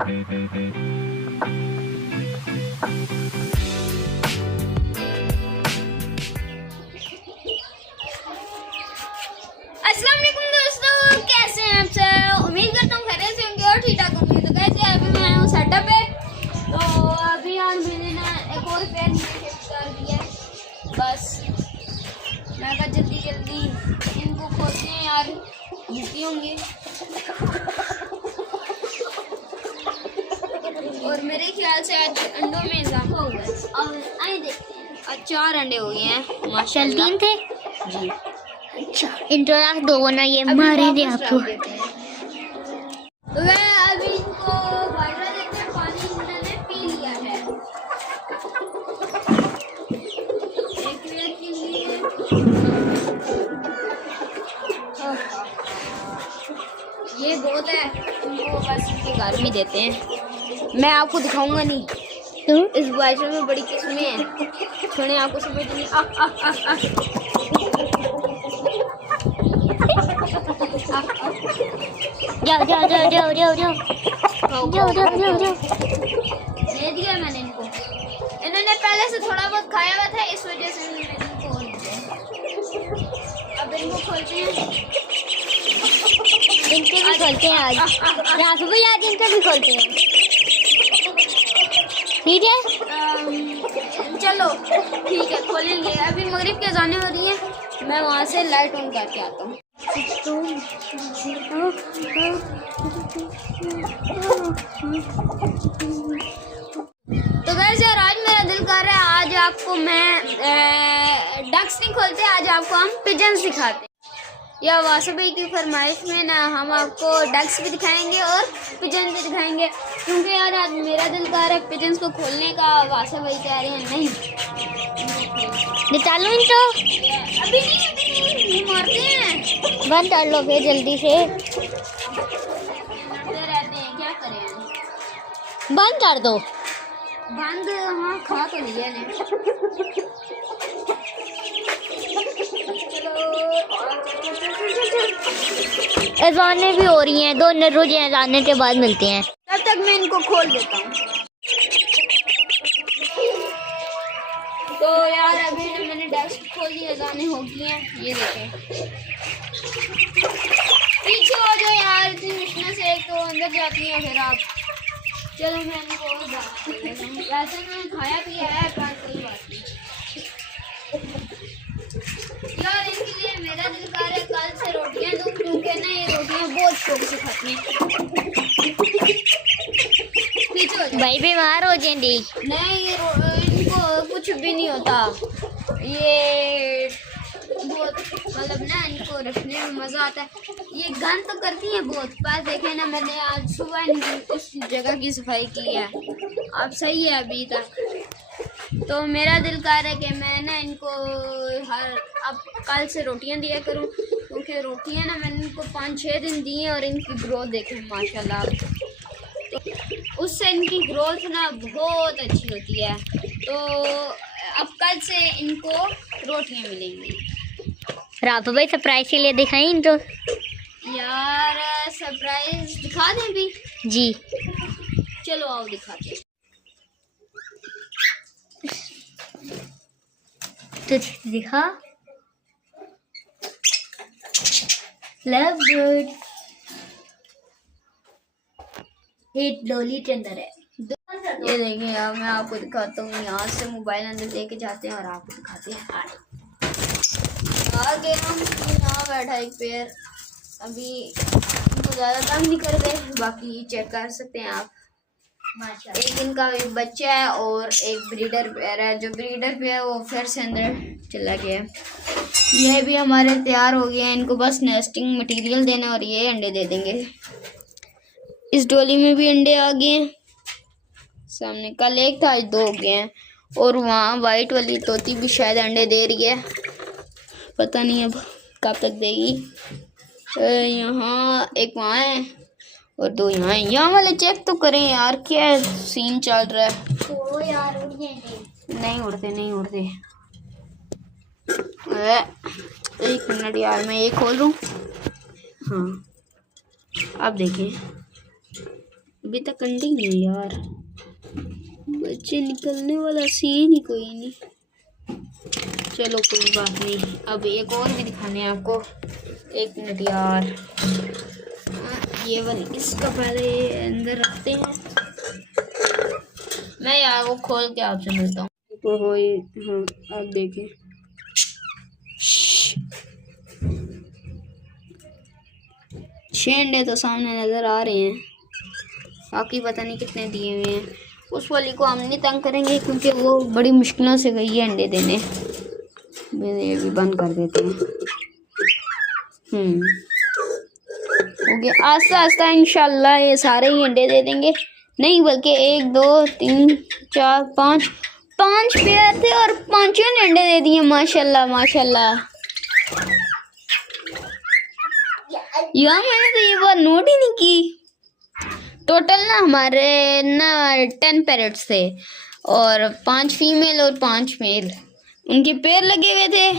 अस्सलाम वालेकुम दोस्तों, कैसे हैं आप सब। उम्मीद करता हूँ खैरियत से होंगे और ठीक ठाक होंगे। तो कैसे अभी मैं हूँ सेटअप पे। तो अभी आज मैंने ना एक और पैर शिफ्ट कर दिया है। बस मैं कहा जल्दी जल्दी इनको खोलते हैं यार, भूखे होंगे। और मेरे ख्याल से आज अंडों में इजाफा हुआ है। और आइए देखते हैं। आज 4 अंडे हो गए हैं माशाल्लाह। 3 थे जी। अच्छा इंटरलाक दो ना ये मारे दे आपको। तो मैं अभी इनको बाजरा देते हैं। पानी इन्होंने पी लिया है। एक मिनट के लिए ये बहुत है। इनको बस इनके घर में देते हैं। मैं आपको दिखाऊंगा नहीं। तो इस बाजरे में बड़ी किस्में हैं। छोड़े आपको समझ नहीं। जाओ जाओ जाओ जाओ जाओ जाओ जाओ जाओ जाओ जाओ। दे दिया मैंने इनको। इन्होंने पहले से थोड़ा बहुत खाया हुआ था, इस वजह से मैंने इनको खोल दिया। अब इनको खोलते हैं। इनके भी खोलते हैं आज। राफी भाई आज इनके भी खोलते हैं। ठीक है चलो ठीक है, खोलेंगे। अभी मगरिब की अज़ानें हो रही हैं। मैं वहाँ से लाइट ऑन करके आता हूँ। तो वैसे यार आज मेरा दिल कर रहा है, आज आपको मैं डक्स नहीं खोलते, आज आपको हम पिजन्स दिखाते हैं। या वासु भाई की फरमाइश में ना हम आपको डक्स भी दिखाएंगे और पिजन भी दिखाएंगे, क्योंकि यार आज मेरा दिल कर रहा है पिजन्स को खोलने का। वासु भाई कह रहे हैं नहीं निकालो इनको। अभी नहीं मारते हैं। बंद कर लो फिर जल्दी से। लड़ते रहते हैं, क्या करें। बंद कर दो। बंद हाँ खा तो लिया ने। अज़ानें भी हो रही हैं, 2 रोज अज़ाने के बाद मिलते हैं। तब तक मैं इनको खोल देता हूँ। तो यार अभी ना मैंने डेस्क खोल दी, अज़ानें हो गई हैं। ये देखें, पीछे हो जाओ यार, इतनी मुश्किल से एक तो अंदर जाती हैं फिर आप। चलो मैं इनको और बात कर लेता हूँ। वैसे मैंने खाया पिया है पर कोई बात नहीं यार। इनके लिए मेरा दिल कर रहा है कल से रोटियां दूँ, क्योंकि ना ये रोटियां बहुत शौक से खाती हैं। पीछे हो जाओ। भाई बीमार हो जाएंगे। नहीं ये इनको कुछ भी नहीं होता। ये बहुत मतलब ना इनको रखने में मज़ा आता है। ये गंद तो करती हैं बहुत, पर देखे ना मैंने आज सुबह इनकी उस जगह की सफाई की है। अब सही है अभी तक। तो मेरा दिल कर रहा है कि मैं ना इनको अब कल से रोटियां दिया करूं, क्योंकि रोटियां ना मैंने इनको 5-6 दिन दी हैं और इनकी ग्रोथ देखें माशाल्लाह। तो उससे इनकी ग्रोथ ना बहुत अच्छी होती है। तो अब कल से इनको रोटियां मिलेंगी। राफी भाई सरप्राइज के लिए दिखाएं इनको। यार सरप्राइज दिखा दें भी जी। चलो आओ दिखाते हैं। तो दिखा लव गुड। एक डोली के अंदर है। ये देखिए यार, मैं आपको दिखाता हूँ। यहाँ से मोबाइल अंदर लेके जाते हैं और आपको दिखाते हैं। आगे हम यहाँ बैठा एक पेयर। अभी इनको ज़्यादा तंग नहीं कर रहे, बाकी चेक कर सकते हैं आप। एक इनका एक बच्चा है और एक ब्रीडर पेयर है। जो ब्रीडर पेयर है वो फिर से अंदर चला गया है। ये भी हमारे तैयार हो गए हैं। इनको बस नेस्टिंग मटेरियल देना और ये अंडे दे देंगे। इस डोली में भी अंडे आ गए हैं। सामने कल एक था, आज 2 हो गए हैं। और वहाँ वाइट वाली तोती भी शायद अंडे दे रही है, पता नहीं अब कब तक देगी। यहाँ एक वहाँ है और 2 यहाँ है। यहाँ वाले चेक तो करें यार, क्या सीन चल रहा है। तो यार नहीं उड़ते। एक मिनट यार, मैं ये खोल लूँ। हाँ अब देखें, अभी तक अंडे ही नहीं यार, बच्चे निकलने वाला सीन ही कोई नहीं। चलो कोई बात नहीं, अब एक और भी दिखाने हैं आपको। एक मिनट यार, ये वाली इसका पहले अंदर रखते हैं। मैं यार वो खोल के आपसे मिलता हूँ। हो ये, हाँ आप देखें, 6 अंडे तो सामने नजर आ रहे हैं, बाकी पता नहीं कितने दिए हुए हैं। उस वाली को हम नहीं तंग करेंगे क्योंकि वो बड़ी मुश्किलों से गई है अंडे देने। ये भी बंद कर देते हैं। हो गया, आस्ता आस्ता इंशाल्लाह ये सारे ही अंडे दे देंगे। नहीं बल्कि 1 2 3 4 5 पेयर थे और 5 ने अंडे दे दिए। माशाल्लाह माशाल्लाह। यार मैंने तो ये बात नोट ही नहीं की। टोटल ना हमारे ना 10 पैरेट्स थे और 5 फीमेल और 5 मेल, उनके पैर लगे हुए थे।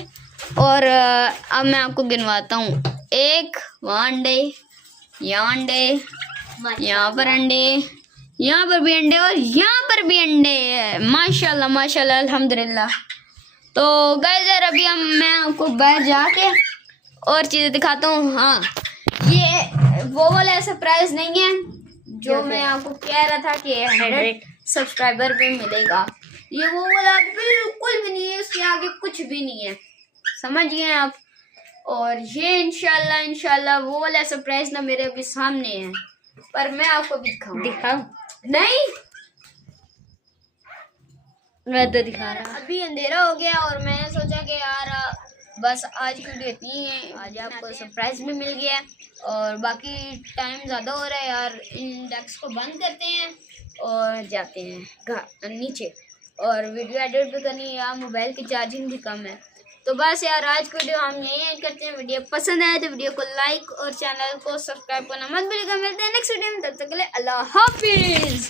और अब मैं आपको गिनवाता हूँ। 1 वहाँ अंडे, यहाँ अंडे, यहाँ पर अंडे, यहाँ पर भी अंडे और यहाँ पर भी अंडे। माशाल्लाह माशाल्लाह अल्हम्दुलिल्लाह। तो गाइस यार अभी मैं आपको बाहर जाके और चीज़ें दिखाता हूँ। हाँ, ये वो वाला सरप्राइज नहीं है जो मैं आपको कह रहा था कि 100 सब्सक्राइबर पे मिलेगा। ये वो वाला बिल्कुल भी नहीं है, उसके आगे कुछ भी नहीं है, समझ गए आप। और ये इंशाल्लाह वो वाला सरप्राइज ना मेरे अभी सामने है, पर मैं आपको दिखाऊं नहीं, मैं तो दिखा रहा। अभी अंधेरा हो गया और मैंने सोचा कि यार बस आज की वीडियो इतनी है। आज आपको सरप्राइज भी मिल गया और बाकी टाइम ज़्यादा हो रहा है यार। इन डेस्क को बंद करते हैं और जाते हैं नीचे, और वीडियो एडिट भी करनी है यार, मोबाइल की चार्जिंग भी कम है। तो बस यार आज की वीडियो हम यही एंड करते हैं। वीडियो पसंद आए तो वीडियो को लाइक और चैनल को सब्सक्राइब करना मत भूलिएगा। मिलते हैं नेक्स्ट वीडियो में, तब तक के लिए अल्लाह हाफिज़।